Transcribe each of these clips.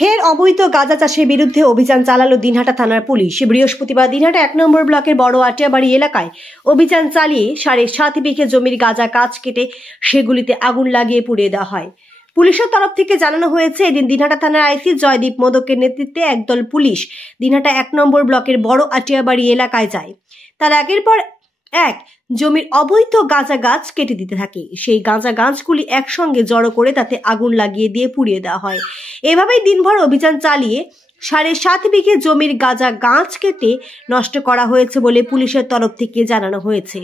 ফের অবৈধ গাঁজা চাষের বিরুদ্ধে অভিযান চালালো দিনহাটা থানার পুলিশ। বৃহস্পতিবার দিনহাটা 1 নম্বর ব্লকের বড় আটিয়াবাড়ি এলাকায় অভিযান চালিয়ে 7.5 বিঘে জমির গাঁজা গাছ কেটে সেগুলিতে আগুন লাগিয়ে পুড়িয়ে দেওয়া হয়। পুলিশের তরফ থেকে জানানো হয়েছে, এদিন দিনহাটা থানার আইসি জয়দীপ মোদকের নেতৃত্বে একদল পুলিশ দিনহাটা 1 নম্বর ব্লকের বড় আটিয়াবাড়ি এলাকায় যায়। তার একের পর এক জমির অবৈধ গাঁজা গাছ কেটে দিতে থাকে। সেই গাঁজা গাছগুলি একসঙ্গে জড়ো করে তাতে আগুন লাগিয়ে দিয়ে পুড়িয়ে দেওয়া হয়। এভাবেই দিনভর অভিযান চালিয়ে 7.5 বিঘে জমির গাঁজা গাছ কেটে নষ্ট করা হয়েছে বলে পুলিশের তরফ থেকে জানানো হয়েছে।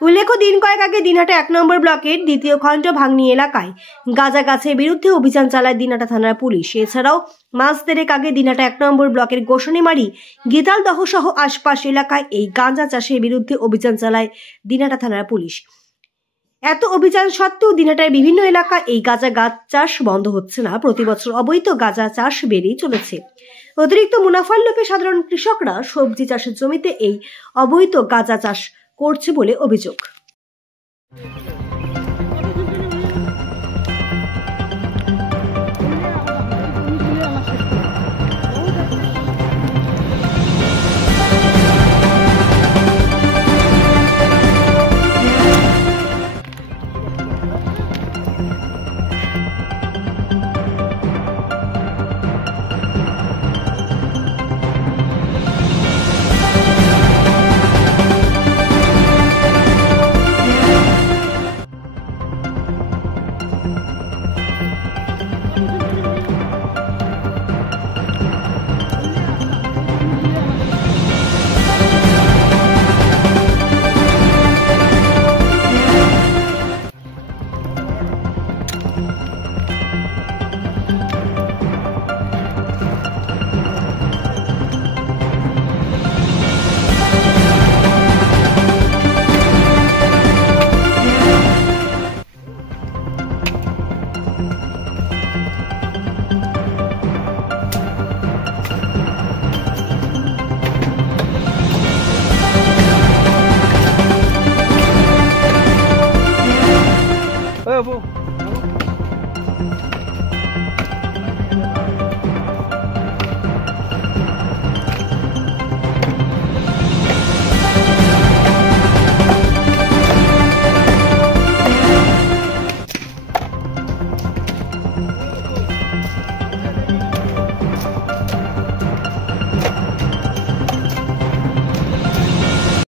উল্লেখ্য, দিন কয়েক আগে দিনহাটা 1 নম্বর ব্লকের 2য় খণ্ড ভাঙনি এলাকায় গাঁজা গাছের বিরুদ্ধে অভিযান চালায় দিনহাটা থানার পুলিশ। এছাড়াও মাস দেড়েক আগে দিনহাটা 1 নম্বর ব্লকের গোসানিমারি, গীতালদহ সহ আশপাশ এলাকায় এই গাঁজা চাষের বিরুদ্ধে অভিযান চালায় দিনহাটা থানার পুলিশ। এত অভিযান সত্ত্বেও দিনহাটার বিভিন্ন এলাকায় এই গাঁজা গাছ চাষ বন্ধ হচ্ছে না। প্রতি বছর অবৈধ গাঁজা চাষ বেড়েই চলেছে। অতিরিক্ত মুনাফার লোভে সাধারণ কৃষকরা সবজি চাষের জমিতে এই অবৈধ গাঁজা চাষ করছে বলে অভিযোগ।